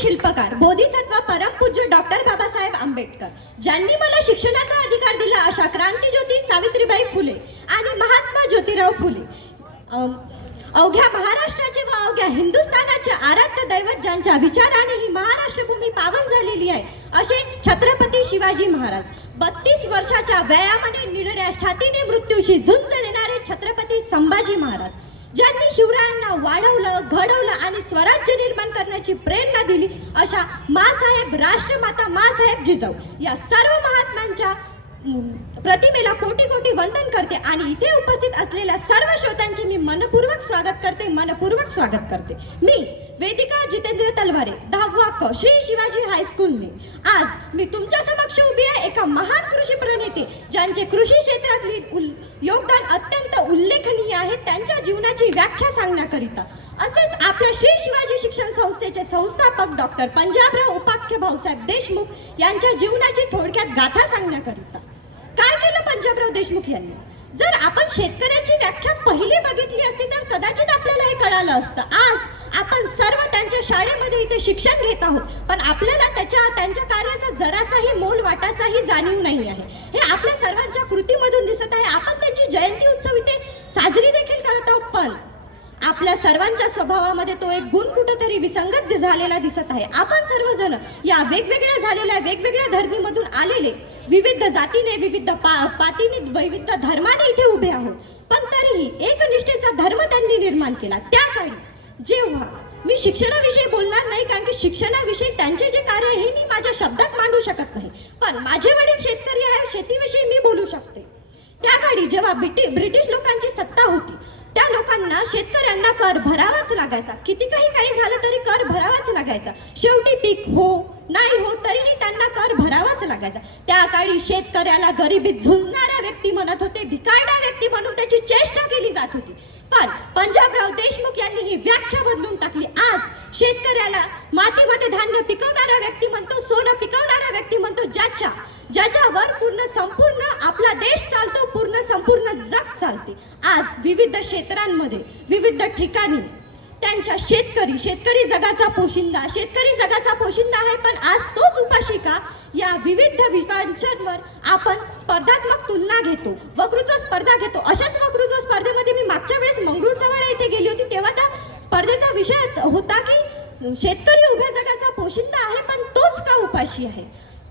शिल्पकार बोधिसत्व परमपूज्य डॉक्टर बाबासाहेब आंबेडकर ज्यांनी मला शिक्षणाचा अधिकार दिला अशा क्रांतीज्योती सावित्रीबाई फुले आणि महात्मा ज्योतिराव फुले. अवघ्या महाराष्ट्राचे व अवघ्या हिंदुस्थानाचे आराध्य दैवत ज्यांच्या विचाराने ही महाराष्ट्रभूमी पावन झालेली आहे असे छत्रपती शिवाजी महाराज. बत्तीस वर्षाच्या व्यायामाने निडड्या छातीने मृत्यूशी झुंज देणारे छत्रपती संभाजी महाराज. ज्यांनी शिवरायांना वाढवलं घडवलं आणि स्वराज्य निर्माण करण्याची प्रेरणा दिली अशा मासाहेब राष्ट्रमाता मासाहेब जिजाऊ. या सर्व महात्म्यांच्या प्रतिमेला कोटी कोटी वंदन करते आणि इथे उपस्थित असलेल्या सर्व श्रोत्यांचे मी मनपूर्वक स्वागत करते मनपूर्वक स्वागत करते. मी वेदिका जितेंद्र तलवारे दहावा क श्री शिवाजी हायस्कूलने आज मी तुमच्या समक्ष उभी आहे एका महान कृषी प्रणेते ज्यांचे कृषी क्षेत्रातले उल- योगदान अत्यंत उल्लेखनीय आहे त्यांच्या जीवनाची व्याख्या सांगण्याकरिता. असेच आपल्या श्री शिवाजी शिक्षण संस्थेचे संस्थापक डॉक्टर पंजाबराव उपाख्य भाऊसाहेब देशमुख यांच्या जीवनाची थोडक्यात गाथा सांगण्याकरिता. काय केलं पंजाबराव देशमुख यांनी? जर आपण शेतकऱ्याची व्याख्या पहिली बघितली असती तर कदाचित आपल्याला हे कळालं असतं. आज आपण सर्व त्यांच्या शाळेमध्ये इथे शिक्षण घेत आहोत पण आपल्याला त्याच्या त्यांच्या कार्याचा जरासाही मोल वाटाचाही जाणीव नाही आहे. हे आपल्या सर्वांच्या कृतीमधून दिसत आहे. आपण त्यांची जयंती उत्सव इथे साजरी देखील करत आहोत पण आपल्या सर्वांच्या स्वभावामध्ये तो एक गुण कुठंतरी विसंगत झालेला दिसत आहे. आपण सर्वजण या वेगवेगळ्या झालेल्या वेगवेगळ्या धर्मीमधून आलेले विविध जातीने विविध पा पातीने विविध धर्माने इथे उभे आहोत. पण तरीही एकनिष्ठेचा धर्म त्यांनी निर्माण केला. त्या काळी जेव्हा मी शिक्षणाविषयी बोलणार नाही कारण की शिक्षणाविषयी त्यांचे जे कार्य हे मी माझ्या शब्दात मांडू शकत नाही. पण माझे वडील शेतकरी आहे शेतीविषयी मी बोलू शकते. त्या काळी जेव्हा ब्रिटि ब्रिटिश लोकांची सत्ता होती त्या लोकांना शेतकऱ्यांना कर भरावाच लागायचा. किती काही काही झालं तरी कर भरावाच लागायचा. शेवटी पीक हो नाही हो तरीही त्यांना कर भरावाच लागायचा. त्या काळी शेतकऱ्याला गरिबीत झुंजणाऱ्या व्यक्ती म्हणत होते भिकारड्या व्यक्ती म्हणून त्याची चेष्टा केली जात होती. पण पंजाबराव देशमुख यांनी ही व्याख्या बदलून टाकली. आज शेतकऱ्याला मातीमध्ये धान्य पिकवणारा व्यक्ती म्हणतो सोनं पिकवणारा व्यक्ती म्हणतो ज्याच्या ज्याच्यावर पूर्ण संपूर्ण आपला देश चालतो पूर्ण संपूर्ण जग चालते. आज विविध क्षेत्रांमध्ये विविध ठिकाणी त्यांच्या शेतकरी शेतकरी जगाचा पोशिंदा शेतकरी जगाचा पोशिंदा आहे पण आज तोच उपाशी का या विविध विषयांवर आपण स्पर्धात्मक तुलना घेतो वकृत्व स्पर्धा घेतो. अशाच वकृत्व स्पर्धेमध्ये मी मागच्या वेळेस मंगळूर चव्हाण येथे गेली होती तेव्हा त्या स्पर्धेचा विषय होता की शेतकरी उभ्या जगाचा पोशिंदा आहे पण तोच का उपाशी आहे?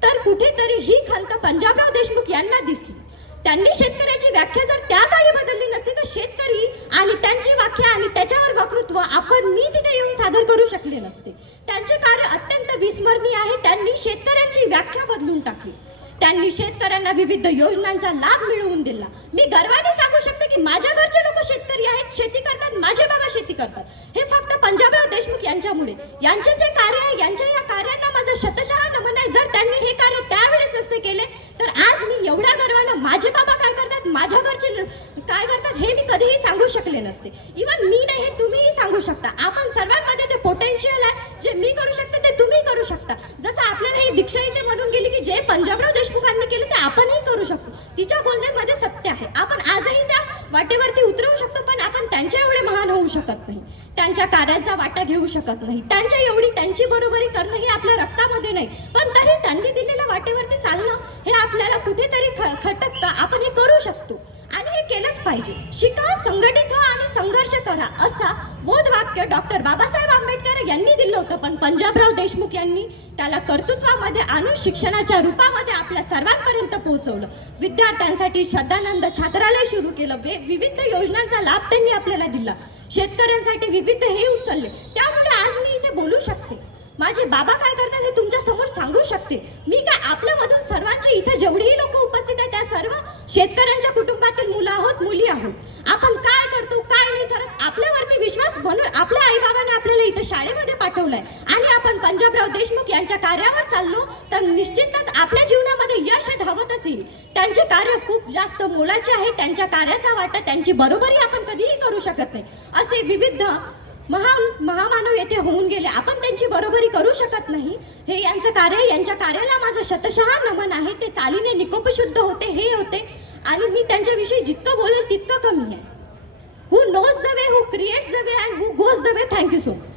तर कुठेतरी ही खंत पंजाबराव देशमुख यांना दिसली. त्यांनी शेतकऱ्याची व्याख्या जर त्या काळी बदलली नसती तर शेतकरी आणि त्यांची व्याख्या आणि त्याच्यावर वक्तृत्व आपण मी तिथे येऊन सादर करू शकले नसते. त्यांचे कार्य अत्यंत विस्मरणीय आहे. त्यांनी शेतकऱ्यांची व्याख्या बदलून टाकली. त्यांनी शेतकऱ्यांना विविध योजनांचा लाभ मिळवून दिला. मी गर्वाने सांगू शकते की माझ्या घरचे लोक शेतकरी आहेत. शेती करतात. माझे बाबा शेती करतात. हे फक्त पंजाबराव देशमुख यांच्यामुळे. यांचे जे कार्य आहे. यांच्या या कार्यांना माझं शतशः नमन आहे जर त्यांनी हे कार्य त्यावेळेस नसते केले तर आज मी एवढ्या गर्वानं माझे बाबा काय करतात माझ्या घरचे ल- काय करतात हे मी कधीही सांगू शकले नसते. इवन मी नाही हे तुम्हीही सांगू शकता. आपण सर्वांमध्ये ते पोटेन्शियल आहे. जे मी करू शकते ते तुम्ही करू शकता. जसं आपल्याला ही दीक्षा इथे म्हणून गेली की जे पंजाबराव देशमुखांनी केलं ते आपणही करू शकतो. तिच्या बोलण्यामध्ये सत्य आहे. आपण आजही त्या वाटेवरती उतरवू शकतो पण आपण त्यांच्या एवढे महान होऊ शकत नाही. त्यांच्या कार्याचा वाटा घेऊ शकत नाही. त्यांच्या एवढी त्यांची बरोबरी करणं हे आपल्या रक्तामध्ये नाही. पण तरी त्यांनी दिलेल्या वाटेवरती चालणं हे आपल्याला कुठेतरी ख खटकतं. आपण हे करू शकतो. पाहिजे. शिका संघटित व्हा आणि संघर्ष करा असा बोध वाक्य डॉक्टर बाबासाहेब आंबेडकर यांनी दिलं होतं. पण पंजाबराव देशमुख यांनी त्याला कर्तृत्वामध्ये आणून शिक्षणाच्या रूपामध्ये आपल्या सर्वांपर्यंत पोहोचवलं. विद्यार्थ्यांसाठी श्रद्धानंद छात्रालय सुरू केलं. वे- विविध योजनांचा लाभ त्यांनी आपल्याला दिला. शेतकऱ्यांसाठी विविध हे उचलले. त्यामुळे आज मी इथे बोलू शकते. माझे बाबा काय करतात हे तुमच्यासमोर सांगू शकते. मी काय आपल्यामधून सर्वांची इथे जेवढी लोक उपस्थित आहेत त्या सर्व शेतकऱ्यांच्या कुटुंबातील मुलं आलेले आहोत. आपण काय करतो काय नाही करत आपल्यावरती विश्वास म्हणून आपल्या आई बाबाने आपल्याला इथं शाळेमध्ये पाठवलंय. आणि आपण पंजाबराव देशमुख यांच्या कार्यावर चाललो तर निश्चितच आपल्या जीवनामध्ये यश धावतच येईल. त्यांचे कार्य खूप जास्त मोलाचे आहे त्यांच्या कार्याचा वाटा त्यांची बरोबरी आपण कधीही करू शकत नाही. असे विविध महा महामानव येथे होऊन गेले. आपण त्यांची बरोबरी करू शकत नाही. हे यांचं कार्य यांच्या कार्याला माझं शतशहा नमन आहे. ते चालीने निकोपशुद्ध होते हे होते. आणि मी त्यांच्याविषयी जितकं बोलेल तितकं कमी आहे. Who knows the way who creates the way and who goes the way thank you so much